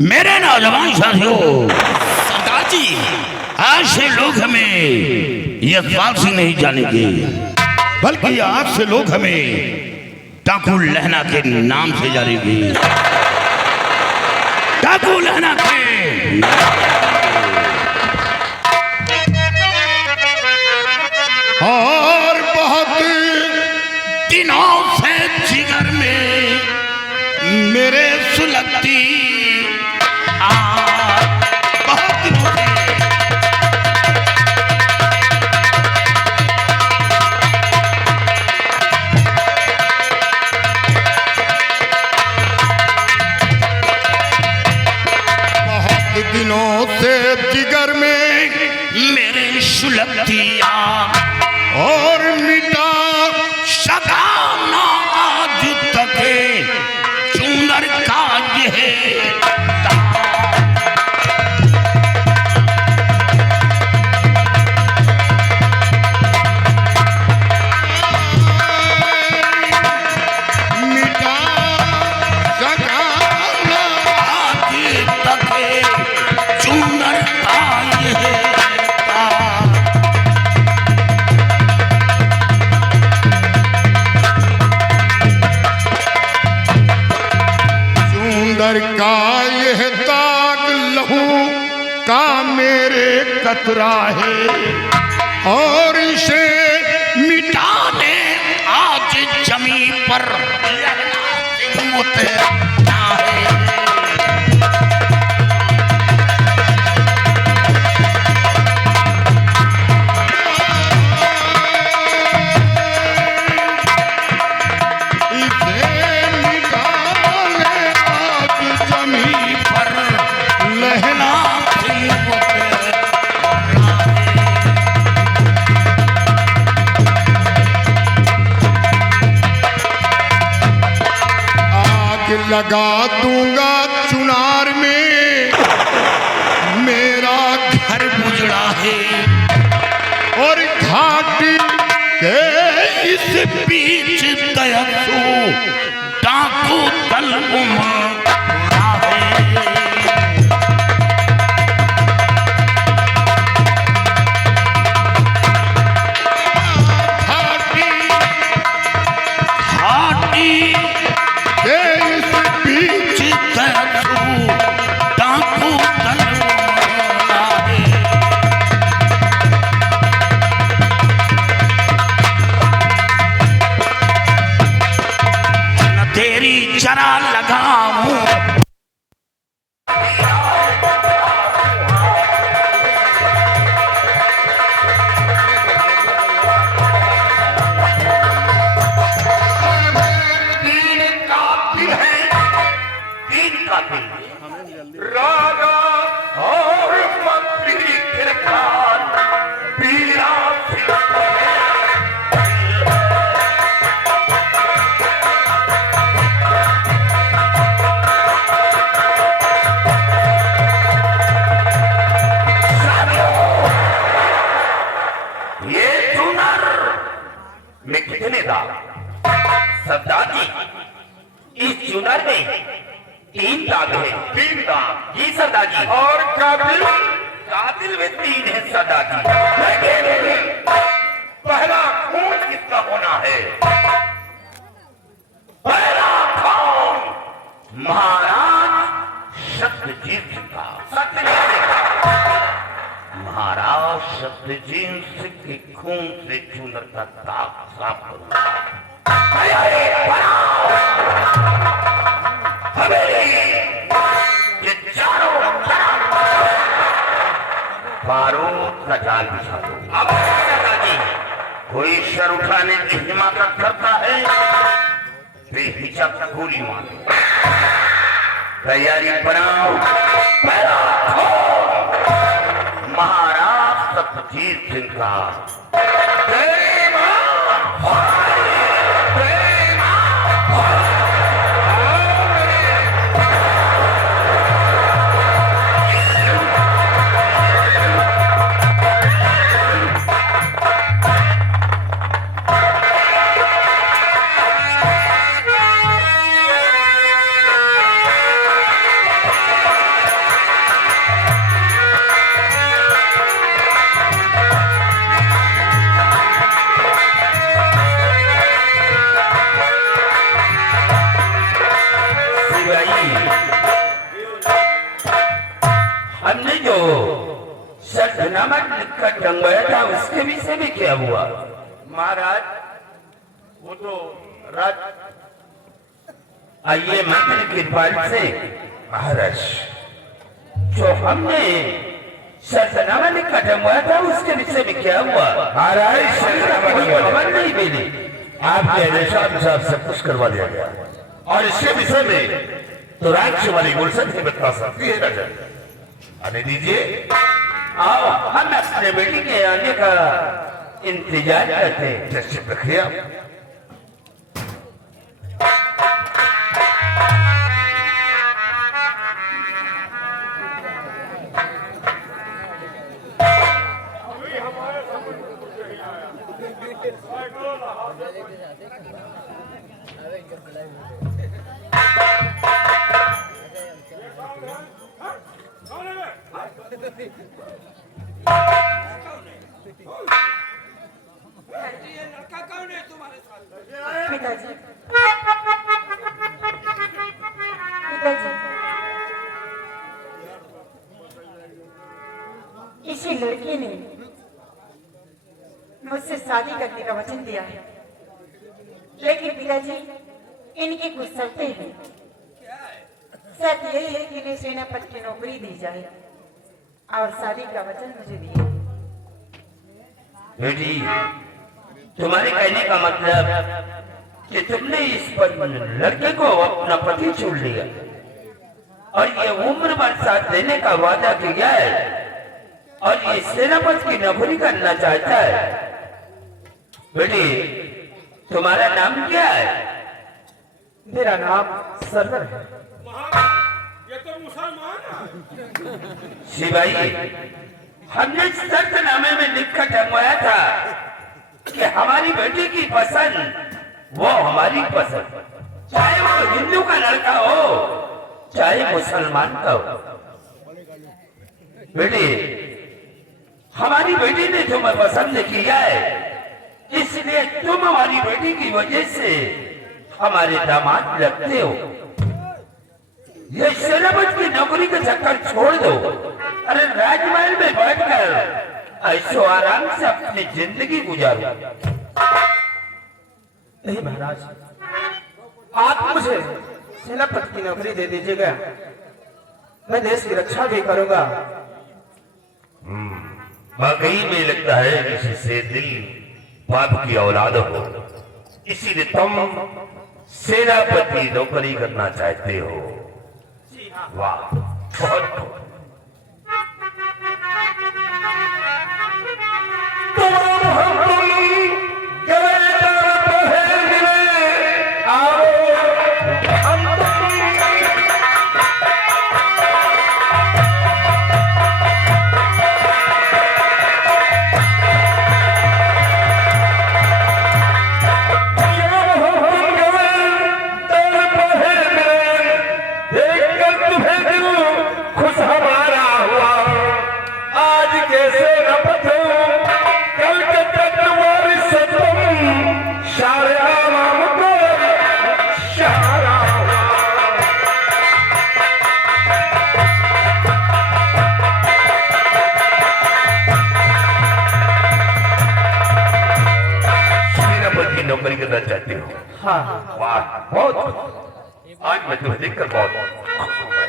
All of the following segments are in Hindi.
मेरे नौजवान साथियों, सरदार जी, आज से लोग हमें यशपाल सिंह नहीं जानेंगे, बल्कि आज से लोग हमें डाकू लहना के नाम से जानेंगे। डाकू लहना के और बहुत दिनों से जिगर में मेरे सुलगती बहुत दिनों से जिगर में मेरे सुलगती और मिटा सका ना आज तक चूनर का यह का यह दाग लहू का मेरे कतरा है और इसे मिटाने आज जमीन पर उतरना है। लगा दूंगा चुनार में मेरा घर उजड़ा है और घाटी के इस बीच दयालु डाकू दल उमड़ा है। जरा लगाऊं राजा और मंत्री किरखान पीरा सरदार जी, इस चुनर में 3 दाग है। 3 दाग? जी सरदार जी। और काबिल? काबिल में 3 है सरदार जी। पहला खून किसका होना है? पहला खून महाराज सत्यजीत सिंह का। सत्यजीत सिंह का। महाराज सत्यजीत सिंह के खून से चुनर का दाग साफ करूंगा। ये चारों बारूद का जाल बिछा दो। अब जी कोई सर उठाने की हिम्मत करता है बेहिचक गोली मारो। तैयारी बनाओ। पहला महाराज सत्यजीत सिंह का। लिखा टंगाया था उसके विषय में क्या हुआ? महाराज वो तो राज आइए मंत्री कृपाल से महाराज जो हमने सरसनामा लिखा टंगाया था उसके विषय में क्या हुआ? महाराज कोई खबर नहीं मिली। आपके आदेशानुसार सब कुछ करवा दिया गया और इसके विषय में तो राज्य वाली गुलशन ही बता सकती है राजा। आने दीजिए। आओ हम अपने बेटी के आने का इंतजार करते हैं। निश्चित रखिए आप। पिताजी, पिताजी, इसी लड़की ने मुझसे शादी करने का वचन दिया है, लेकिन पिताजी इनकी कुछ शर्तें हैं। शर्त यही है कि इन्हें सेनापति की नौकरी दी जाए और शादी का वचन मुझे दिए। बेटी तुम्हारे कहने का मतलब कि तुमने इस लड़के को अपना पति चुन लिया और ये उम्र भर साथ देने का वादा किया है और ये सेनापति की नौकरी करना चाहता है। बेटी तुम्हारा नाम क्या है? मेरा नाम सरवर है। ये तो मुसलमान सिपाही हमने शर्तनामे में लिखकर टंगवाया था कि हमारी बेटी की पसंद वो हमारी पसंद, चाहे वो हिंदू का लड़का हो चाहे मुसलमान का हो। बेटी हमारी बेटी ने तुम्हें पसंद किया है, इसलिए तुम हमारी बेटी की वजह से हमारे दामाद लगते हो। ये सेनापति की नौकरी का चक्कर छोड़ दो, अरे राजमहल में बैठकर ऐशो आराम से अपनी जिंदगी गुजारो। नहीं महाराज, आप मुझे सेनापति की नौकरी दे दीजिएगा, मैं देश की रक्षा भी करूंगा। वाकई में लगता है किसी से दिल बाप की औलाद हो, इसीलिए तुम सेनापति नौकरी करना चाहते हो। वाह, बहुत खूब। नौकरी करना चाहते हो? हाँ। वाह, बहुत। आज मैं तुम्हें देखकर बहुत खुश हूं।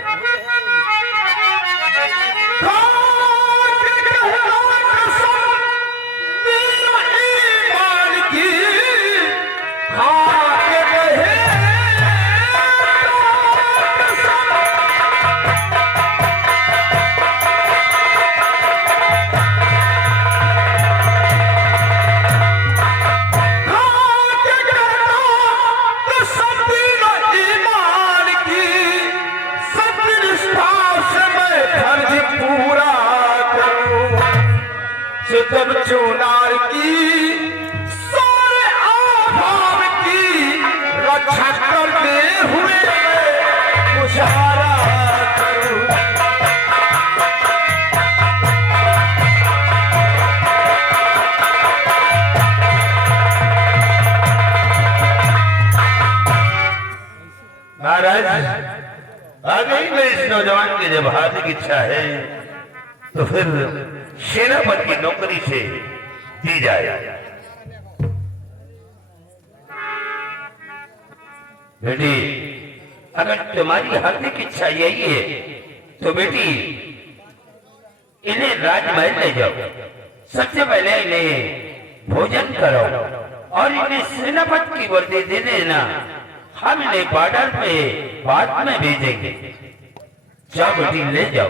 चुनार की सारे आभार की रक्षा करते हुए मुशारा करूं। महाराज, आगे में इस नौजवान की जब हाथ की इच्छा है तो फिर सेनापति की नौकरी से दी जाए। बेटी, अगर तुम्हारी हार्दिक इच्छा यही है तो बेटी इन्हें राजमहल ले जाओ। सबसे पहले इन्हें भोजन करो और इन्हें सेनापति की वर्दी दे देना। हम इन्हें बॉर्डर पे बाद में भेजेंगे। जाओ बेटी, ले जाओ।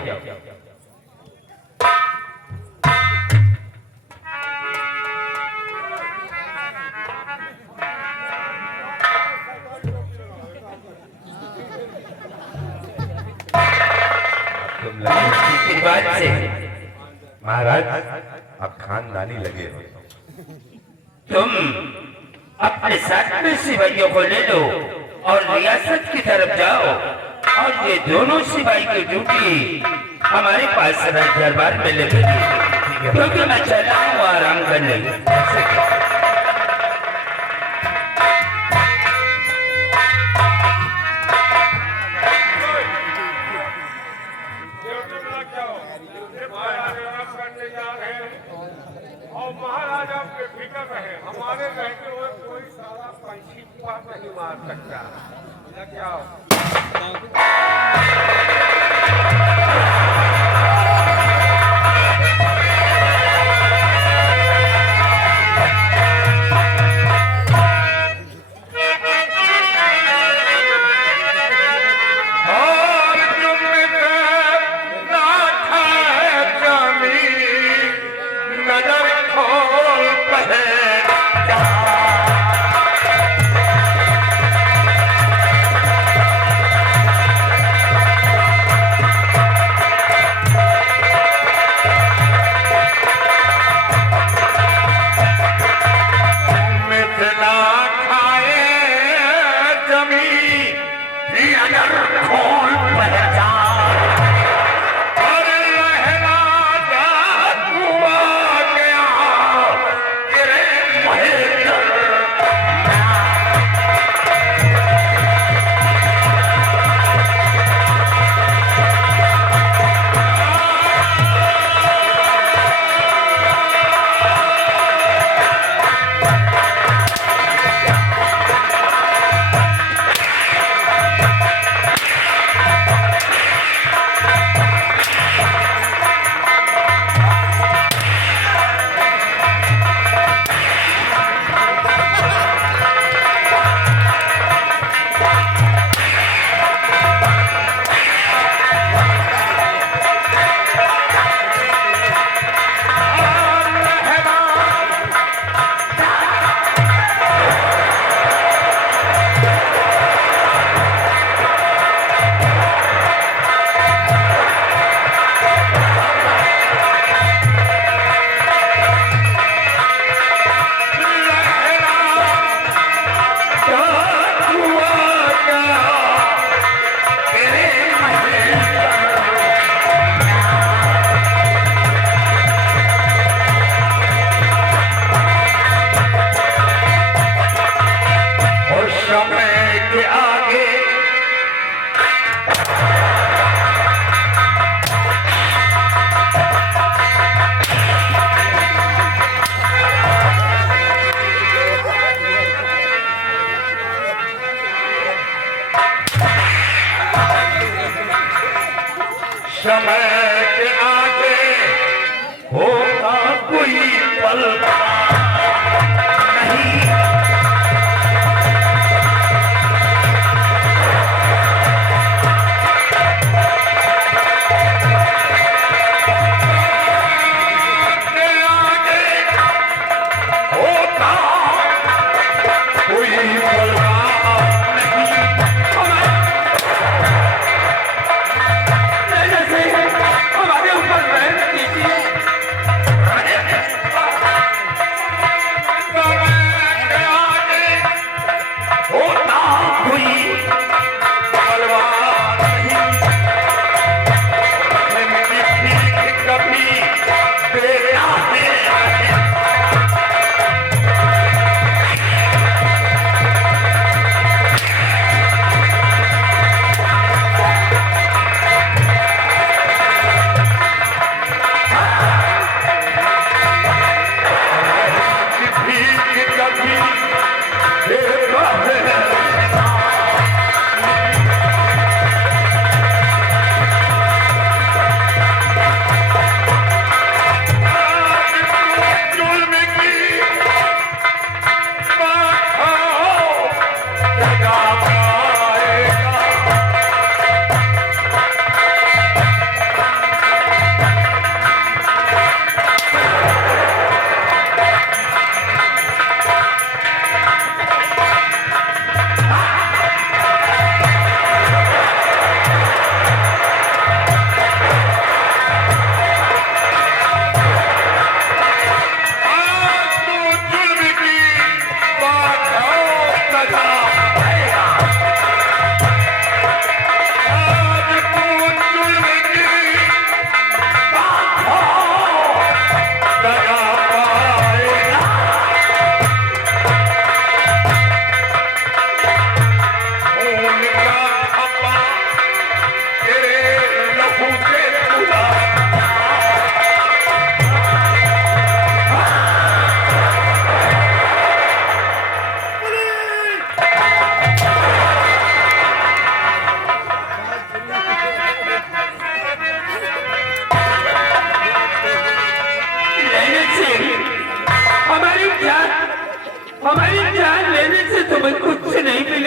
से महाराज, आप खानदानी लगे हो। तुम अपने साथ में सिपाहियों को ले लो और रियासत की तरफ जाओ और ये दोनों सिपाही की ड्यूटी हमारे पास दरबार में लगेगी, क्योंकि मैं चला हूँ आराम करने। महाराज आपके फिक्र रहे, हमारे रहते हुए कोई सारा पंछी पर नहीं मार सकता। क्या समय के आगे होगा कोई पल नहीं।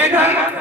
अपने घर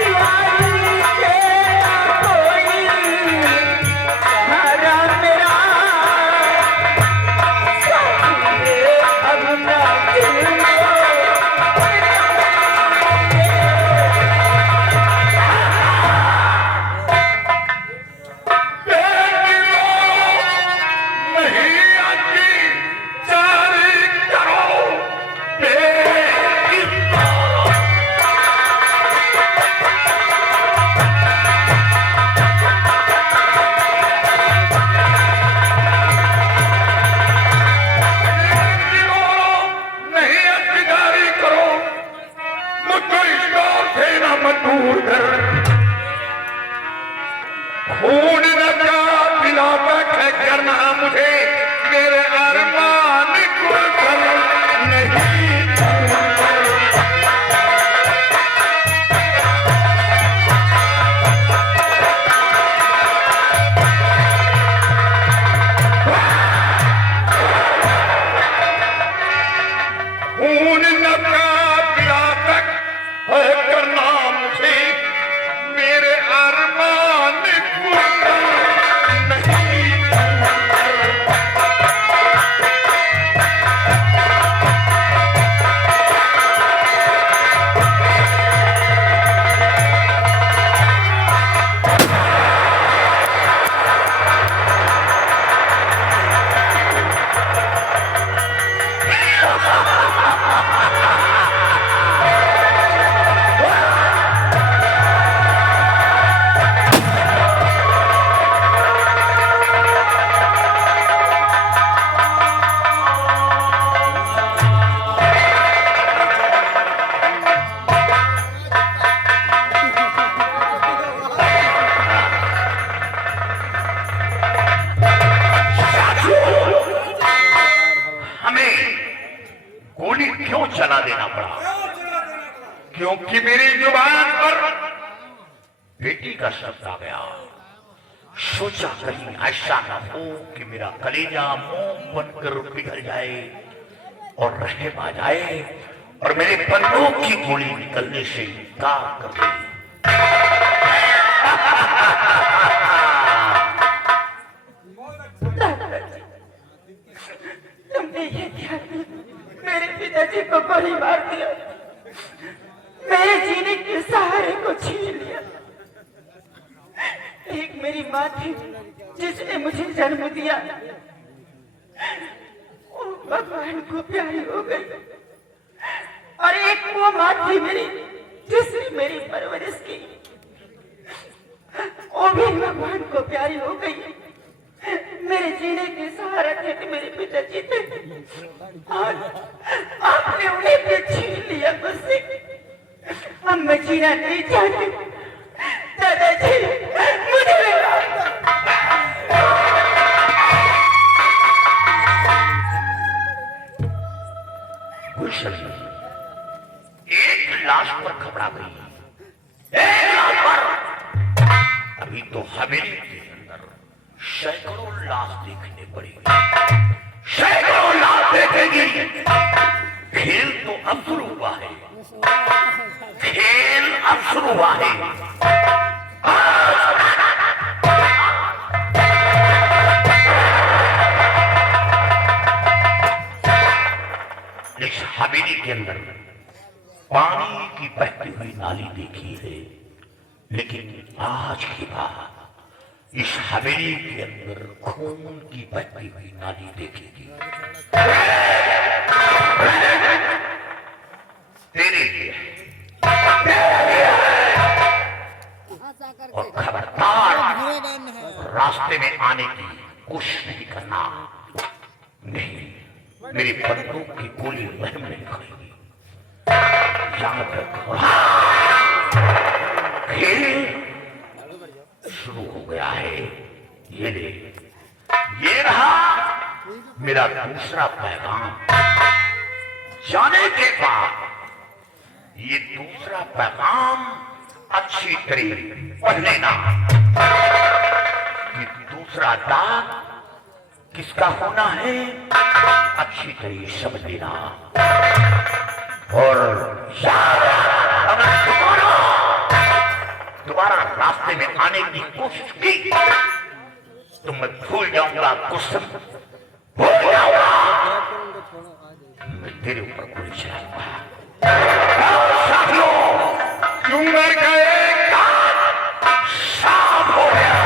शिवाय देना पड़ा, क्योंकि मेरी जुबान पर बेटी का शब्द आ गया। सोचा कहीं ऐसा न हो कि मेरा कलेजा मुंह बनकर पिघल जाए और रहम आ जाए और मेरे बंदूक की गोली निकलने से इनकार कर दे। तुमने ये क्या किया? मेरे पिताजी को गोली मार दिया, मेरे जीने के सहारे को छीन लिया। एक मेरी माँ थी जिसने मुझे जन्म दिया, वो भगवान को प्यारी हो गई, और एक वो माँ थी मेरी जिसने मेरी परवरिश की, वो भी भगवान को प्यारी हो गई। मेरे जीने के सहारा थे तो मेरे पिताजी थे, और आपने उन्हें भी छीन लिया मुझसे। अब मैं जीना नहीं चाहती। दादाजी मुझे गुलशन एक लाश पर घबरा गई, एक लाश पर। अभी तो हवेली के अंदर सैकड़ों लाश देखने पड़ेगी, सैकड़ों लाश देखेगी। खेल तो अब शुरू हुआ है, खेल अब शुरू हुआ है। इस हवेली के अंदर पानी की बहती हुई नाली देखी है, लेकिन आज के बाद इस हवेली के अंदर खून की बहती हुई नाली देखेगी। तेरे लिए और खबरदार रास्ते में आने की कोशिश नहीं करना। नहीं, मेरी बंदूक की गोली रहम नहीं खाएगी। याद रखो, खेल शुरू हो गया है। ये ले, ये रहा मेरा दूसरा पैगाम। जाने के बाद ये दूसरा पैगाम अच्छी तरह पढ़ लेना कि दूसरा दाग किसका होना है, अच्छी तरह समझ लेना। और अगर दोबारा रास्ते में आने की कोशिश की तो मैं भूल जाऊंगा, कुछ भूल जाऊंगा, मैं तेरे ऊपर गोली चलाऊंगा। तुम मर गए, साफ हो गया।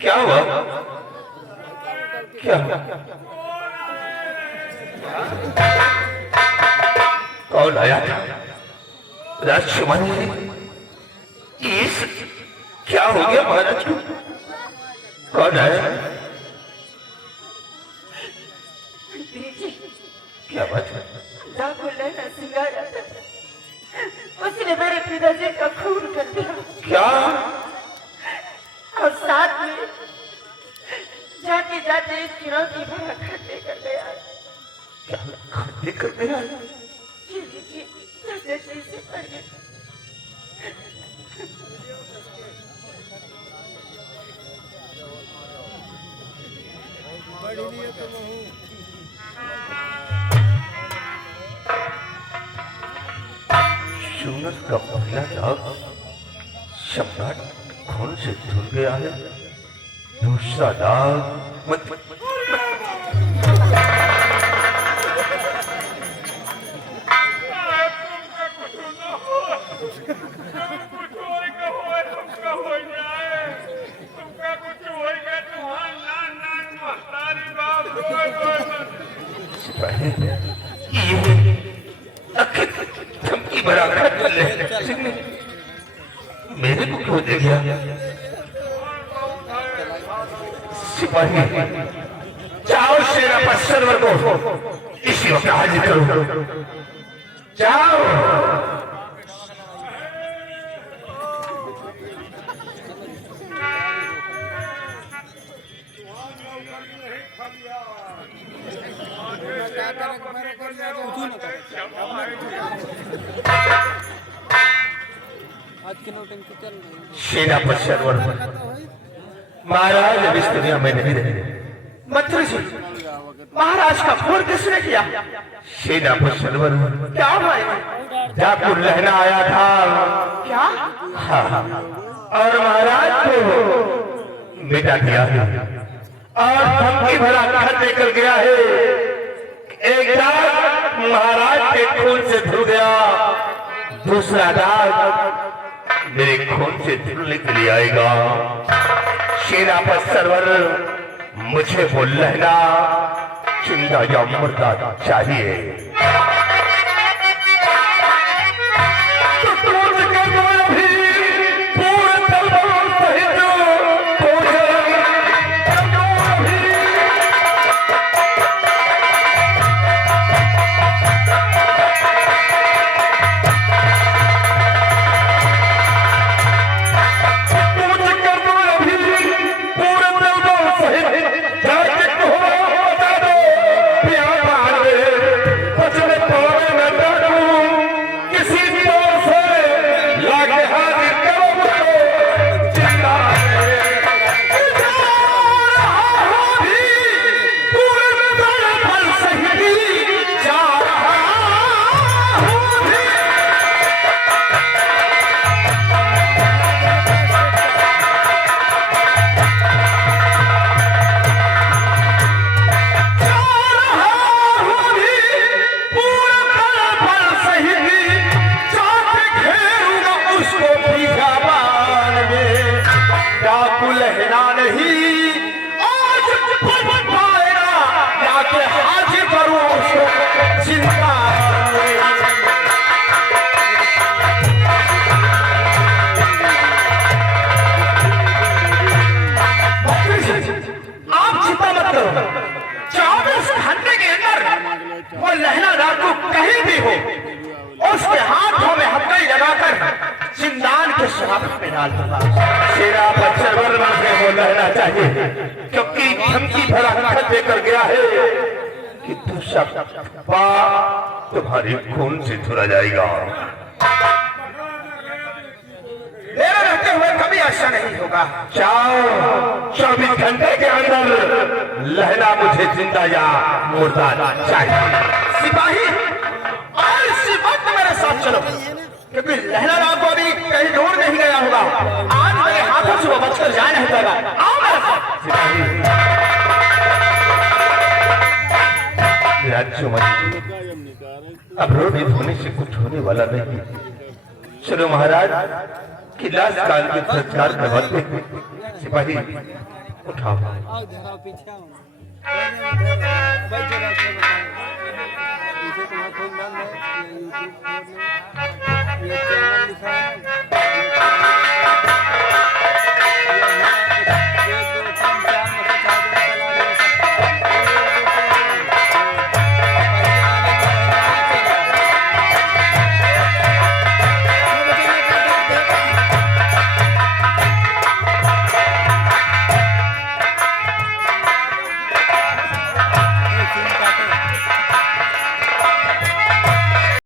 क्या हुआ? क्या कौन आया था? राजकुमार, क्या हो गया महाराज को? कौन आया? क्या बात है? उसने मेरे पिताजी का खून कर दिया। क्या? और साथ में जाते जाते इस चुनौती भरा खड्डे कर गया। क्या खड्डे कर गया? जी दादाजी से पढ़िए। शूरत का पहला दाग सम्राट खून से धुल गया है। दूसरा दाग भरा खत मेरे को क्यों दे गया? सिपाही जाओ सेनापति सरवर को इसी वक्त हाजिर करो। जाओ। सेनापति सरवर महाराज अब इस दुनिया में नहीं रहे। मंत्री जी महाराज का फोन किसने किया? सेनापति सरवर क्या हुआ? जापुर लहना आया था। क्या? हाँ। और महाराज को मिटा दिया है और धमकी भरा खत लेकर गया है। एक दाग महाराज के खून से धुल गया, दूसरा दाग मेरे खून से धुलने के लिए आएगा। सेनापति सरवर मुझे वो लहना जिंदा या मुर्दा चाहिए। सेनापति सरवर मुझे वो लहना चाहिए क्योंकि धमकी भरा खत देकर गया है कि दूसरा तुम्हारे खून से धुला जाएगा। मेरे रहते हुए कभी ऐसा नहीं होगा। जाओ 24 घंटे के अंदर लहना मुझे जिंदा या मुर्दा चाहिए। सिपाही और इसी वक्त मेरे साथ चलो क्योंकि लहना राम को अभी कहीं दूर नहीं गया होगा। आज मेरे हाथों से वो बचकर जा नहीं पाएगा। आओ मेरे साथ। अब रोने धोने से कुछ होने वाला नहीं। चलो महाराज की लाश काल के संस्कार करवाते। सिपाही उठाओ। ये चैनल लिखा है।